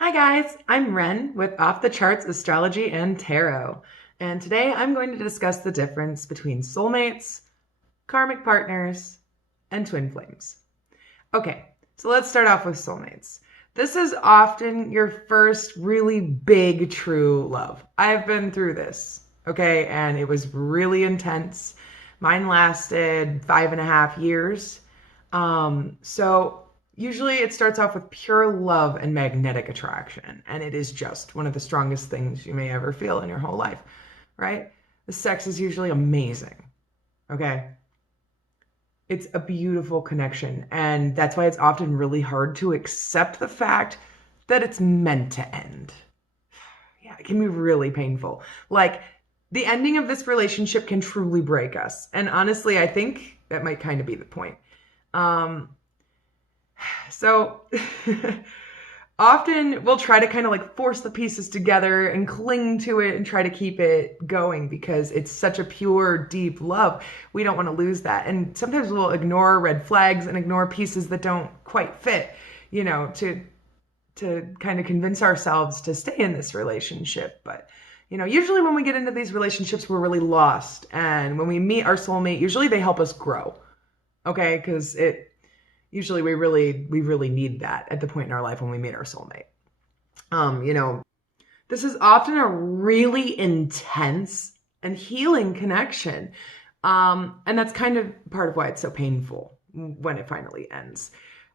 Hi guys, I'm Wren with Off the Charts Astrology and Tarot. And today I'm going to discuss the difference between soulmates, karmic partners, and twin flames. Okay, so let's start off with soulmates. This is often your first really big true love. I've been through this, okay, and it was really intense. Mine lasted 5.5 years. So usually it starts off with pure love and magnetic attraction, and it is just one of the strongest things you may ever feel in your whole life, right? The sex is usually amazing, okay? It's a beautiful connection, and that's why it's often really hard to accept the fact that it's meant to end. Yeah, it can be really painful. Like, the ending of this relationship can truly break us. And honestly, I think that might kind of be the point. Um, so often we'll try to kind of like force the pieces together and cling to it and try to keep it going because it's such a pure, deep love. We don't want to lose that. And sometimes we'll ignore red flags and ignore pieces that don't quite fit, to kind of convince ourselves to stay in this relationship. But usually when we get into these relationships, we're really lost. And when we meet our soulmate, usually they help us grow. Okay, because it usually we really need that at the point in our life when we meet our soulmate. Um, you know, this is often a really intense and healing connection. And that's kind of part of why it's so painful when it finally ends.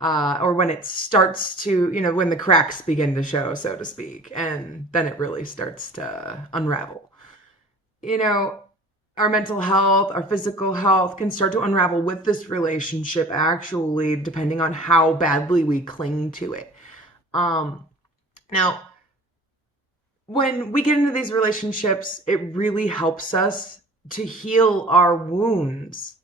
Or when it starts to, when the cracks begin to show, so to speak, and then it really starts to unravel. You know, our mental health, our physical health can start to unravel with this relationship, actually, depending on how badly we cling to it. Now, when we get into these relationships, it really helps us to heal our wounds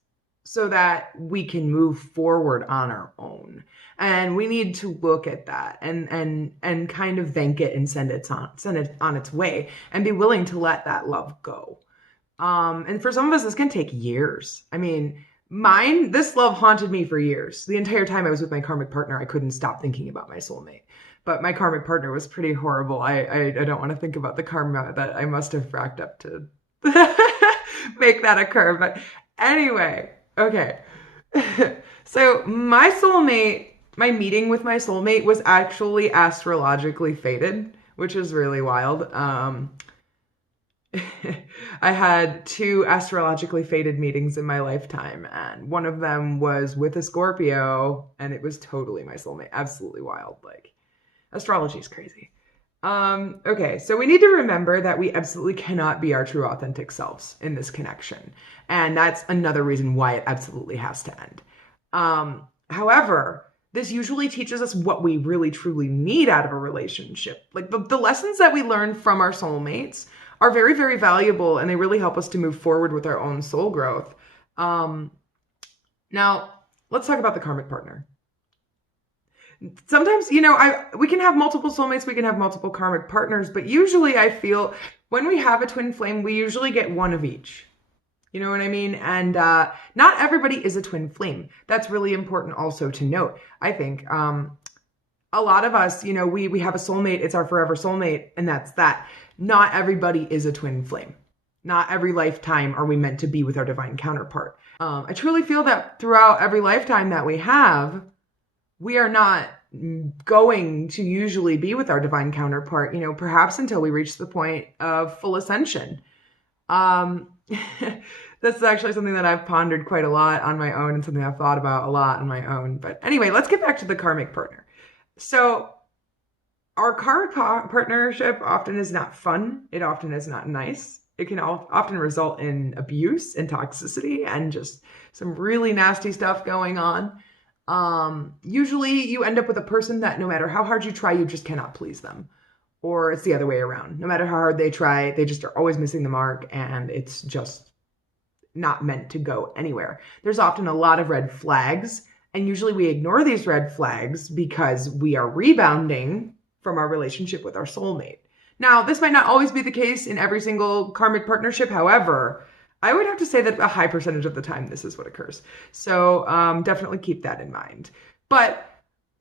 so that we can move forward on our own. And we need to look at that and kind of thank it and send it on its way and be willing to let that love go. And for some of us, this can take years. I mean, this love haunted me for years. The entire time I was with my karmic partner, I couldn't stop thinking about my soulmate. But my karmic partner was pretty horrible. I don't want to think about the karma that I must have racked up to make that occur. But anyway, okay. So my meeting with my soulmate was actually astrologically fated, which is really wild. I had two astrologically fated meetings in my lifetime, and one of them was with a Scorpio, and it was totally my soulmate. Absolutely wild. Like, astrology is crazy. Okay, so we need to remember that we absolutely cannot be our true authentic selves in this connection. And that's another reason why it absolutely has to end. However, this usually teaches us what we really truly need out of a relationship. Like the lessons that we learn from our soulmates are very, very valuable, and they really help us to move forward with our own soul growth. Now, let's talk about the karmic partner. Sometimes, we can have multiple soulmates, we can have multiple karmic partners, but usually I feel when we have a twin flame, we usually get one of each. You know what I mean? And not everybody is a twin flame. That's really important also to note. I think a lot of us, we have a soulmate, it's our forever soulmate, and that's that. Not everybody is a twin flame. Not every lifetime are we meant to be with our divine counterpart. I truly feel that throughout every lifetime that we have, we are not going to usually be with our divine counterpart, perhaps until we reach the point of full ascension. This is actually something that I've pondered quite a lot on my own and something I've thought about a lot on my own. But anyway, let's get back to the karmic partner. So our karmic partnership often is not fun. It often is not nice. It can often result in abuse and toxicity and just some really nasty stuff going on. Usually you end up with a person that no matter how hard you try, you just cannot please them. Or it's the other way around. No matter how hard they try, they just are always missing the mark, and it's just not meant to go anywhere. There's often a lot of red flags, and usually we ignore these red flags because we are rebounding from our relationship with our soulmate. Now, this might not always be the case in every single karmic partnership. However, I would have to say that a high percentage of the time this is what occurs. So definitely keep that in mind. But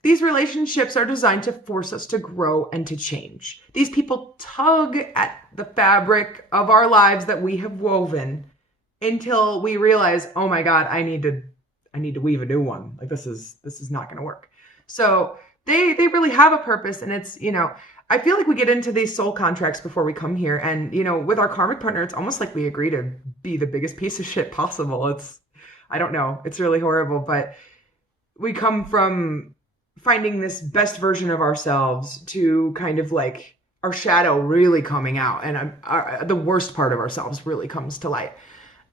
these relationships are designed to force us to grow and to change. These people tug at the fabric of our lives that we have woven until we realize, oh my God, I need to weave a new one. Like this is not going to work. So they really have a purpose, and it's, I feel like we get into these soul contracts before we come here, and with our karmic partner, it's almost like we agree to be the biggest piece of shit possible. I don't know, it's really horrible, but we come from finding this best version of ourselves to kind of like our shadow really coming out, and the worst part of ourselves really comes to light.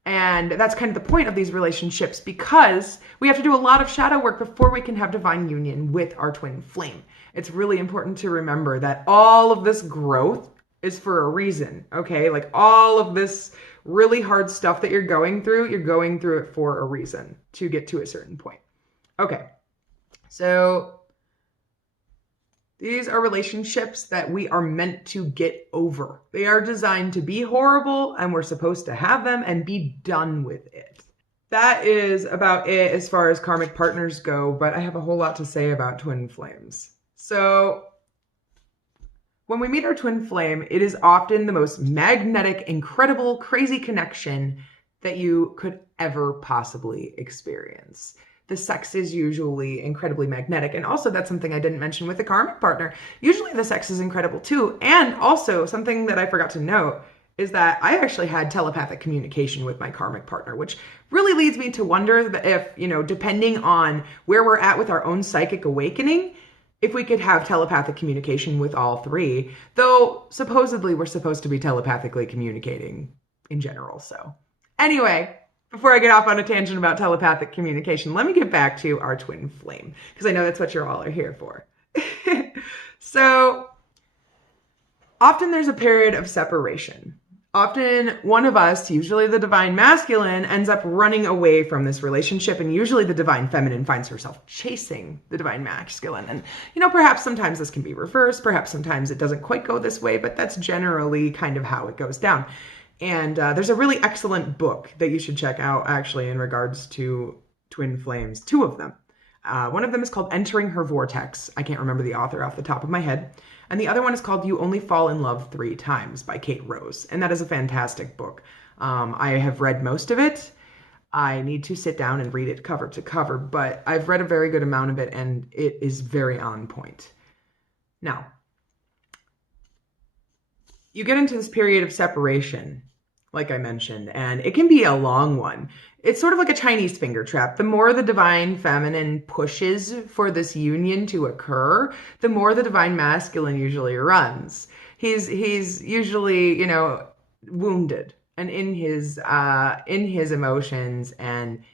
And that's kind of the point of these relationships, because we have to do a lot of shadow work before we can have divine union with our twin flame. It's really important to remember that all of this growth is for a reason, okay? Like all of this really hard stuff that you're going through it for a reason to get to a certain point. Okay, so these are relationships that we are meant to get over. They are designed to be horrible, and we're supposed to have them and be done with it. That is about it as far as karmic partners go, but I have a whole lot to say about twin flames. So when we meet our twin flame, it is often the most magnetic, incredible, crazy connection that you could ever possibly experience. The sex is usually incredibly magnetic. And also that's something I didn't mention with the karmic partner. Usually the sex is incredible too. And also something that I forgot to note is that I actually had telepathic communication with my karmic partner, which really leads me to wonder if, depending on where we're at with our own psychic awakening, if we could have telepathic communication with all three, though supposedly we're supposed to be telepathically communicating in general. So anyway, before I get off on a tangent about telepathic communication, let me get back to our twin flame, because I know that's what you all are here for. So often there's a period of separation. Often one of us, usually the divine masculine, ends up running away from this relationship, and usually the divine feminine finds herself chasing the divine masculine. And, perhaps sometimes this can be reversed, perhaps sometimes it doesn't quite go this way, but that's generally kind of how it goes down. And there's a really excellent book that you should check out, actually, in regards to twin flames. Two of them. One of them is called Entering Her Vortex. I can't remember the author off the top of my head. And the other one is called You Only Fall in Love 3 Times by Kate Rose. And that is a fantastic book. I have read most of it. I need to sit down and read it cover to cover, but I've read a very good amount of it, and it is very on point. Now, you get into this period of separation, like I mentioned, and it can be a long one. It's sort of like a Chinese finger trap. The more the divine feminine pushes for this union to occur, the more the divine masculine usually runs. He's usually, wounded and in his emotions, and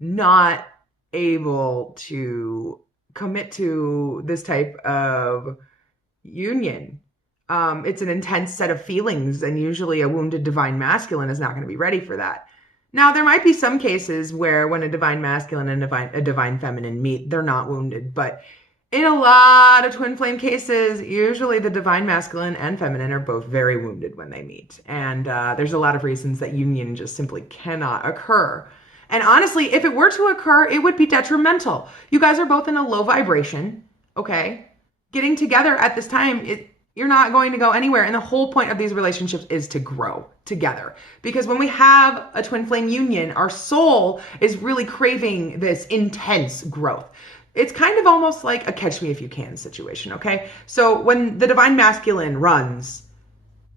not able to commit to this type of union. It's an intense set of feelings, and usually a wounded divine masculine is not going to be ready for that. Now, there might be some cases where when a divine masculine and a divine feminine meet, they're not wounded. But in a lot of twin flame cases, usually the divine masculine and feminine are both very wounded when they meet. And there's a lot of reasons that union just simply cannot occur. And honestly, if it were to occur, it would be detrimental. You guys are both in a low vibration, okay? Getting together at this time, you're not going to go anywhere. And the whole point of these relationships is to grow together. Because when we have a twin flame union, our soul is really craving this intense growth. It's kind of almost like a catch me if you can situation, okay? So when the divine masculine runs,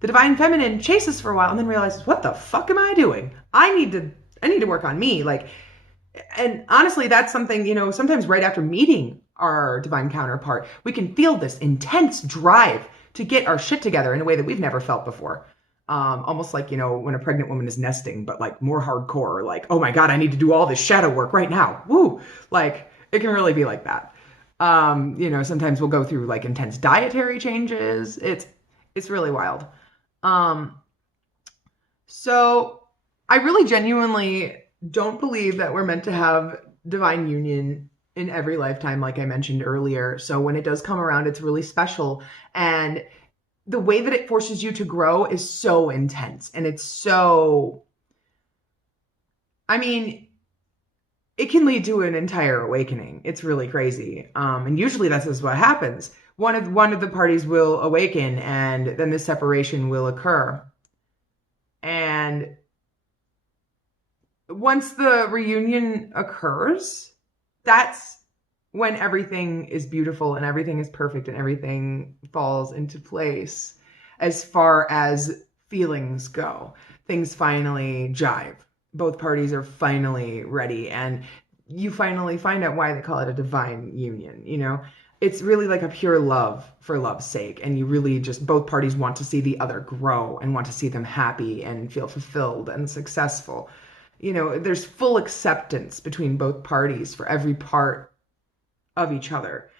the divine feminine chases for a while and then realizes, what the fuck am I doing? I need to work on me. And honestly, that's something, sometimes right after meeting our divine counterpart, we can feel this intense drive to get our shit together in a way that we've never felt before. Almost like, when a pregnant woman is nesting, but like more hardcore, like, oh my God, I need to do all this shadow work right now. Woo! Like, it can really be like that. Sometimes we'll go through like intense dietary changes. It's really wild. So I really genuinely don't believe that we're meant to have divine union in every lifetime, like I mentioned earlier. So when it does come around, it's really special. And the way that it forces you to grow is so intense. And it's so, it can lead to an entire awakening. It's really crazy. And usually that's just what happens. One of the parties will awaken, and then the separation will occur. And once the reunion occurs, that's when everything is beautiful and everything is perfect and everything falls into place as far as feelings go. Things finally jive. Both parties are finally ready, and you finally find out why they call it a divine union. It's really like a pure love for love's sake, and you really just, both parties want to see the other grow and want to see them happy and feel fulfilled and successful. There's full acceptance between both parties for every part of each other.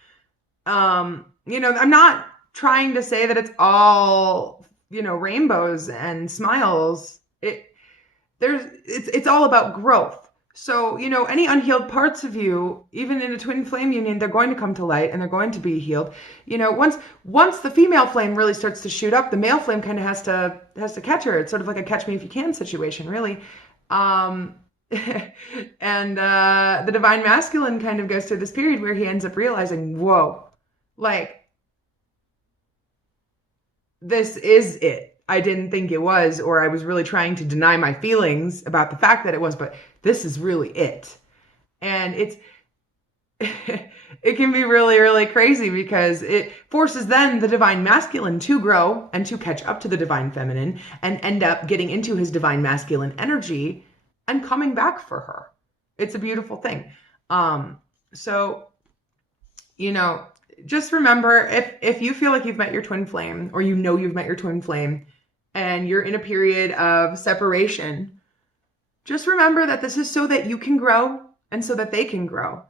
I'm not trying to say that it's all, rainbows and smiles. It's all about growth. So, any unhealed parts of you, even in a twin flame union, they're going to come to light and they're going to be healed. Once the female flame really starts to shoot up, the male flame kind of has to catch her. It's sort of like a catch me if you can situation, really. And the divine masculine kind of goes through this period where he ends up realizing, whoa, like, this is it. I didn't think it was, or I was really trying to deny my feelings about the fact that it was, but this is really it. And it can be really, really crazy because it forces then the divine masculine to grow and to catch up to the divine feminine and end up getting into his divine masculine energy and coming back for her. It's a beautiful thing. So, just remember, if you feel like you've met your twin flame, or you've met your twin flame, and you're in a period of separation, just remember that this is so that you can grow and so that they can grow.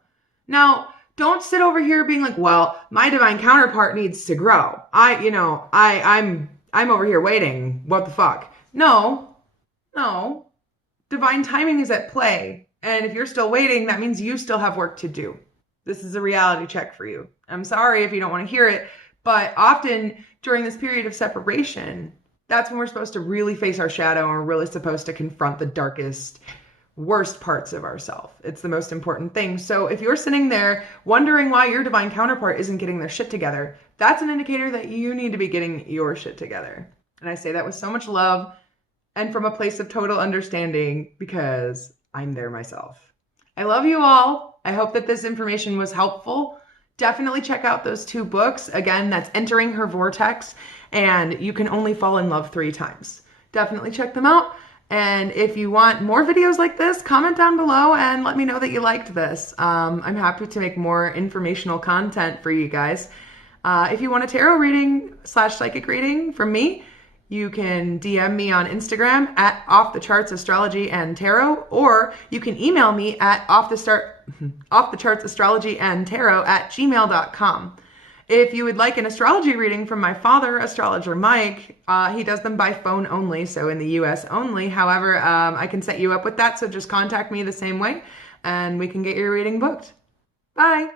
Now, don't sit over here being like, well, my divine counterpart needs to grow. I'm over here waiting. What the fuck? No. Divine timing is at play. And if you're still waiting, that means you still have work to do. This is a reality check for you. I'm sorry if you don't want to hear it, but often during this period of separation, that's when we're supposed to really face our shadow, and we're really supposed to confront the darkest, worst parts of ourselves. It's the most important thing. So if you're sitting there wondering why your divine counterpart isn't getting their shit together, that's an indicator that you need to be getting your shit together. And I say that with so much love and from a place of total understanding, because I'm there myself. I love you all. I hope that this information was helpful. Definitely check out those 2 books. Again, that's Entering Her Vortex and You Can Only Fall in Love 3 Times. Definitely check them out. And if you want more videos like this, comment down below and let me know that you liked this. I'm happy to make more informational content for you guys. If you want a tarot reading / psychic reading from me, you can DM me on Instagram at offthechartsastrologyandtarot, or you can email me at offthechartsastrologyandtarot@gmail.com. If you would like an astrology reading from my father, Astrologer Mike, he does them by phone only, so in the US only. However, I can set you up with that, so just contact me the same way and we can get your reading booked. Bye.